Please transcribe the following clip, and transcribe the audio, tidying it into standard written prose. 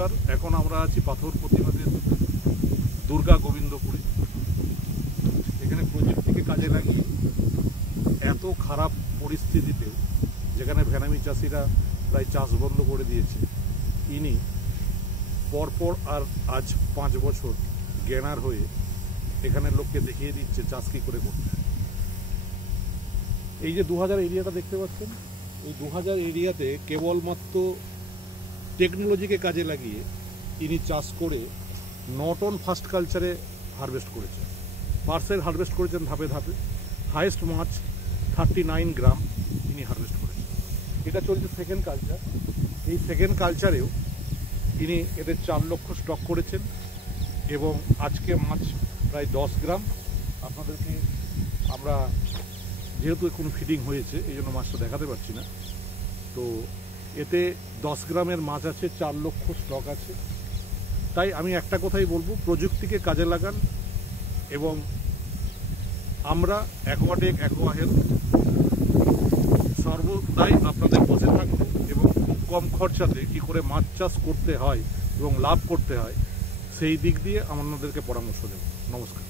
নমস্কার। এখন আমরা আছি পাথর প্রতিমাদের দুর্গা গোবিন্দপুরে। এখানে প্রযুক্তিকে কাজে লাগিয়ে এত খারাপ পরিস্থিতিতেও, যেখানে ভ্যানামি চাষিরা প্রায় চাষ বন্ধ করে দিয়েছে, ইনি পরপর আর আজ 5 বছর জ্ঞানার হয়ে এখানের লোককে দেখিয়ে দিচ্ছে চাষ কী করে করতে হয়। এই যে 2000 এরিয়াটা দেখতে পাচ্ছেন, এই 2000 এরিয়াতে কেবলমাত্র টেকনোলজিকে কাজে লাগিয়ে ইনি চাষ করে 9 টন ফার্স্ট কালচারে হারভেস্ট করেছেন। পার্সেল হারভেস্ট করেছেন ধাপে ধাপে। হাইয়েস্ট মাছ 39 গ্রাম ইনি হারভেস্ট করেছেন। এটা চলছে সেকেন্ড কালচার। এই সেকেন্ড কালচারেও ইনি এদের 4 লক্ষ স্টক করেছেন এবং আজকে মাছ প্রায় 10 গ্রাম। আপনাদেরকে আমরা যেহেতু কোনো ফিডিং হয়েছে এই জন্য মাছটা দেখাতে পারছি না, তো এতে 10 গ্রামের মাছ আছে, 4 লক্ষ স্টক আছে। তাই আমি একটা কথাই বলবো, প্রযুক্তিকে কাজে লাগান এবং আমরা অ্যাকোয়াটেক অ্যাকোয়া হেলথ সর্বদাই আপনাদের পাশে থাকবো এবং খুব কম খরচাতে কী করে মাছ চাষ করতে হয় এবং লাভ করতে হয় সেই দিক দিয়ে আমাদেরকে পরামর্শ দেব। নমস্কার।